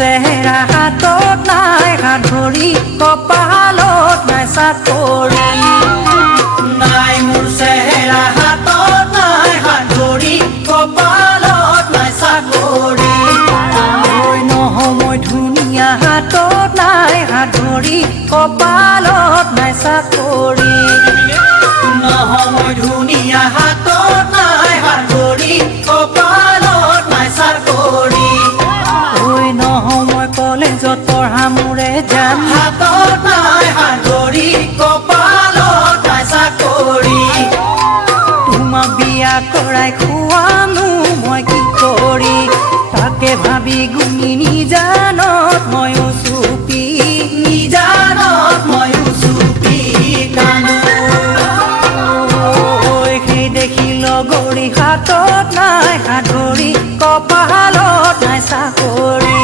চেহেৰা হাতত নাই হাত ভৰি কপালত নাই চাকৰি নাই মোৰ চেহেৰা হাতত নাই হাত ভৰি কপালত নাই চাকৰি ঐ নহয় মই ধুনীয়া হাতত নাই হাত ভৰি কপালত নাই চাকৰি নহয় মই ধুনীয়া হাতত নাই হাত ভৰি কপালত নাই চাকৰি ঐ নহয় মই কলেজত পঢ়া মোৰে যাম হাতত নাই হাত ভৰি কপালত নাই চাকৰি তোমাক বিয়া কৰাই খুৱামনো মই কি কৰি তাকে ভাবি গুণি নিজানত ময়ো চুপি নিজানত ময়ো চুপি কানো সেই দেখি লগৰী হাতত নাই হাত ভৰি কপালত নাই চাকৰি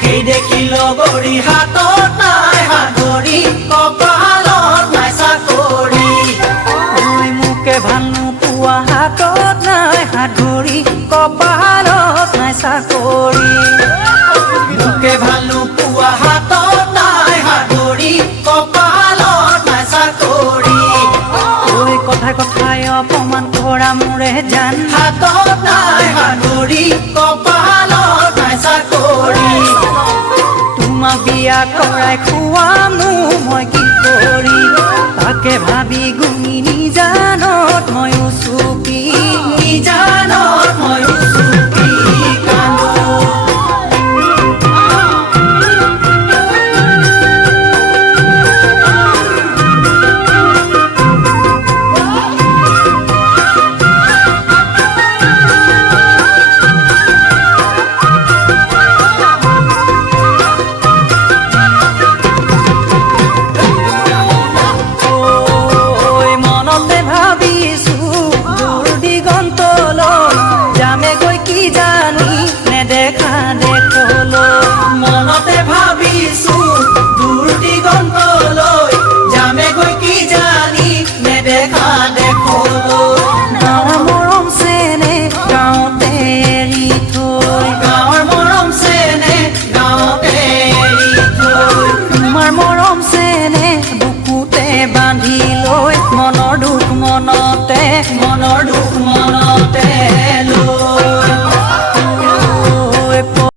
সেই দেখি লগৰী হাতত নাই হাত ভৰি কপালত নাই চাকৰি ঐ মোকে ভাল নোপোৱা হাতত নাই হাত ভৰি কপালত নাই চাকৰি মোকে ভাল নোপোৱা হাতত নাই হাত ভৰি কপালত নাই চাকৰি ঐ কথাই কথাই অপমান কৰা মোৰে জান হাতত নাই হাত ভৰি কপালত নাই চাকৰি তোমাক বিয়া কৰাই খুৱামনো মই কি কৰি তাকে ভাবি গুণি নিজানত মই